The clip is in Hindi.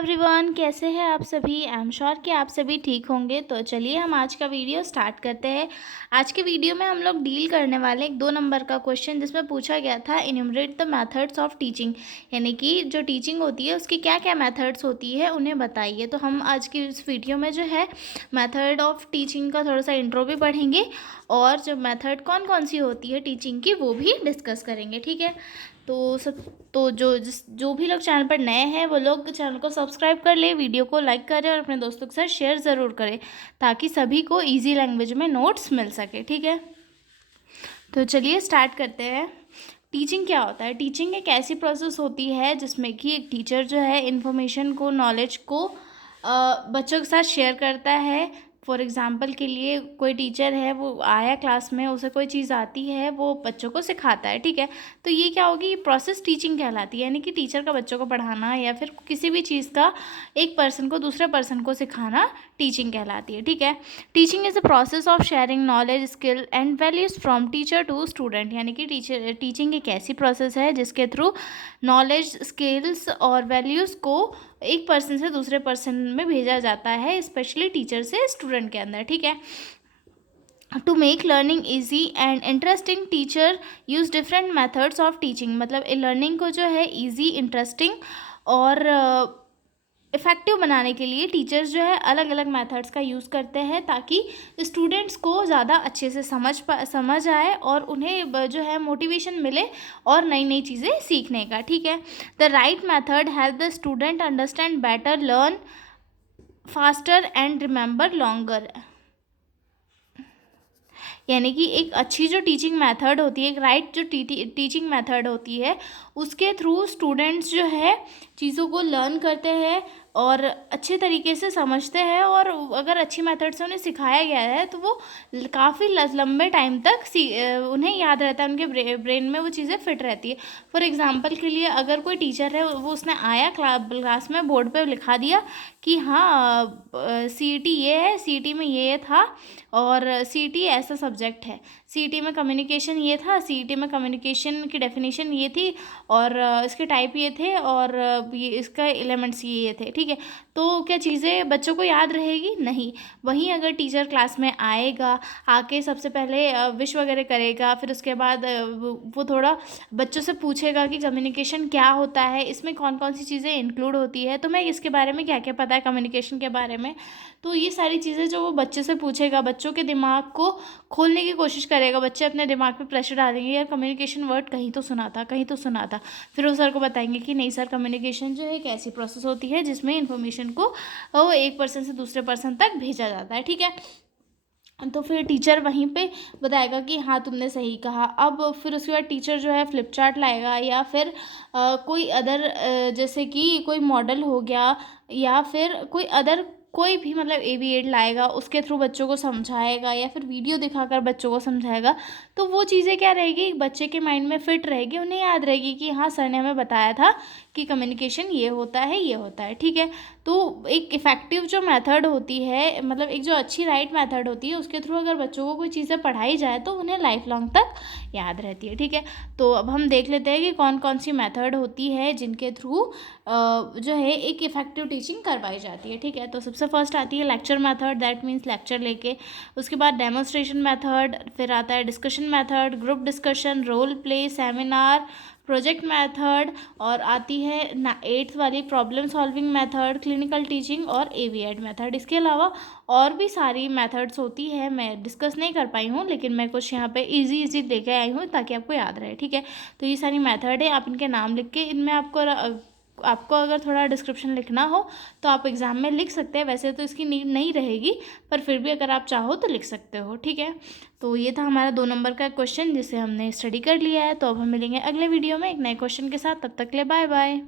एवरीवन, कैसे हैं आप सभी। आई एम श्योर कि आप सभी ठीक होंगे। तो चलिए हम आज का वीडियो स्टार्ट करते हैं। आज के वीडियो में हम लोग डील करने वाले एक 2 नंबर का क्वेश्चन जिसमें पूछा गया था enumerate the methods of teaching, यानी कि जो टीचिंग होती है उसकी क्या क्या मेथड्स होती है उन्हें बताइए। तो हम आज की इस वीडियो में जो है मेथड ऑफ टीचिंग का थोड़ा सा इंट्रो भी पढ़ेंगे और जो मेथड कौन कौन सी होती है टीचिंग की वो भी डिस्कस करेंगे। ठीक है, तो जो भी लोग चैनल पर नए हैं वो लोग चैनल को सब्सक्राइब कर ले, वीडियो को लाइक करें और अपने दोस्तों के साथ शेयर ज़रूर करें ताकि सभी को इजी लैंग्वेज में नोट्स मिल सके। ठीक है, तो चलिए स्टार्ट करते हैं। टीचिंग क्या होता है। टीचिंग एक ऐसी प्रोसेस होती है जिसमें कि एक टीचर जो है इन्फॉर्मेशन को, नॉलेज को बच्चों के साथ शेयर करता है। फॉर एग्ज़ाम्पल के लिए कोई टीचर है, वो आया क्लास में, उसे कोई चीज़ आती है, वो बच्चों को सिखाता है। ठीक है, तो ये क्या होगी, ये प्रोसेस टीचिंग कहलाती है, यानी कि टीचर का बच्चों को पढ़ाना या फिर किसी भी चीज़ का एक पर्सन को दूसरे पर्सन को सिखाना टीचिंग कहलाती है। ठीक है, teaching is a process of sharing knowledge, skill and values from teacher to student, यानी कि टीचिंग एक ऐसी प्रोसेस है जिसके थ्रू नॉलेज, स्किल्स और वैल्यूज़ को एक पर्सन से दूसरे पर्सन में भेजा जाता है, स्पेशली टीचर से स्टूडेंट के अंदर। ठीक है, to make learning easy and interesting teacher use different methods of teaching, मतलब लर्निंग को जो है ईजी, इंटरेस्टिंग और इफ़ेक्टिव बनाने के लिए टीचर्स जो है अलग अलग मेथड्स का यूज़ करते हैं ताकि स्टूडेंट्स को ज़्यादा अच्छे से समझ आए और उन्हें जो है मोटिवेशन मिले और नई नई चीज़ें सीखने का। ठीक है, the right method help the student understand better, learn faster and remember longer, यानी कि एक अच्छी जो टीचिंग मेथड होती है, एक राइट जो टीचिंग मेथड होती है, उसके थ्रू स्टूडेंट्स जो है चीज़ों को लर्न करते हैं और अच्छे तरीके से समझते हैं, और अगर अच्छी मेथड से उन्हें सिखाया गया है तो वो काफ़ी लंबे टाइम तक उन्हें याद रहता है, उनके ब्रेन में वो चीज़ें फिट रहती है। फॉर एग्ज़ाम्पल के लिए अगर कोई टीचर है, वो उसने आया क्लास में, बोर्ड पे लिखा दिया कि हाँ सीईटी ये है, सीईटी में ये था और सीईटी ऐसा सब्जेक्ट है, सीईटी में कम्युनिकेशन ये था, सीईटी में कम्युनिकेशन की डेफिनेशन ये थी और इसके टाइप ये थे और ये इसका एलिमेंट्स ये थे। ठीक है, तो क्या चीज़ें बच्चों को याद रहेगी? नहीं। वहीं अगर टीचर क्लास में आएगा, आके सबसे पहले विश वगैरह करेगा, फिर उसके बाद वो थोड़ा बच्चों से पूछेगा कि कम्युनिकेशन क्या होता है, इसमें कौन कौन सी चीज़ें इंक्लूड होती है, तुम्हें इसके बारे में क्या क्या पता है कम्युनिकेशन के बारे में। तो ये सारी चीज़ें जो वो बच्चे से पूछेगा, बच्चों के दिमाग को खोलने की कोशिश करेगा, बच्चे अपने दिमाग पे प्रेशर डालेंगे, यार कम्युनिकेशन वर्ड कहीं तो सुना था, कहीं तो सुना था। फिर वो सर को बताएंगे कि नहीं सर, कम्युनिकेशन जो है एक ऐसी प्रोसेस होती है जिसमें इन्फॉर्मेशन को वो एक पर्सन से दूसरे पर्सन तक भेजा जाता है। ठीक है, तो फिर टीचर वहीं पे बताएगा कि हाँ तुमने सही कहा। अब फिर उसके बाद टीचर जो है फ्लिप चार्ट लाएगा या फिर कोई अदर जैसे कि कोई मॉडल हो गया या फिर कोई अदर कोई भी मतलब एवी एड लाएगा, उसके थ्रू बच्चों को समझाएगा या फिर वीडियो दिखाकर बच्चों को समझाएगा। तो वो चीज़ें क्या रहेगी, बच्चे के माइंड में फिट रहेगी, उन्हें याद रहेगी कि हाँ सर ने हमें बताया था कि कम्युनिकेशन ये होता है, ये होता है। ठीक है, तो एक इफ़ेक्टिव जो मेथड होती है, मतलब एक जो अच्छी राइट मेथड होती है, उसके थ्रू अगर बच्चों को कोई चीज़ें पढ़ाई जाए तो उन्हें लाइफ लॉन्ग तक याद रहती है। ठीक है, तो अब हम देख लेते हैं कि कौन कौन सी मेथड होती है जिनके थ्रू जो है एक इफ़ेक्टिव टीचिंग करवाई जाती है। ठीक है, तो सबसे फर्स्ट आती है lecture method, that means lecture लेके। उसके बाद डेमोन्स्ट्रेशन मेथड, फिर आता है discussion method, group discussion, role play, seminar, project method, और आती है 8th वाली problem solving method, clinical teaching और एवीएड मेथड। इसके अलावा और भी सारी मेथड्स होती है, मैं डिस्कस नहीं कर पाई हूँ, लेकिन मैं कुछ यहाँ पे इजी लेके आई हूँ ताकि आपको याद रहे। ठीक है, तो ये सारी मेथड है, आप इनके नाम लिख के, इनमें आपको अगर थोड़ा डिस्क्रिप्शन लिखना हो तो आप एग्ज़ाम में लिख सकते हैं, वैसे तो इसकी नीड नहीं रहेगी, पर फिर भी अगर आप चाहो तो लिख सकते हो। ठीक है, तो ये था हमारा 2 नंबर का क्वेश्चन जिसे हमने स्टडी कर लिया है। तो अब हम मिलेंगे अगले वीडियो में एक नए क्वेश्चन के साथ, तब तक के लिए बाय बाय।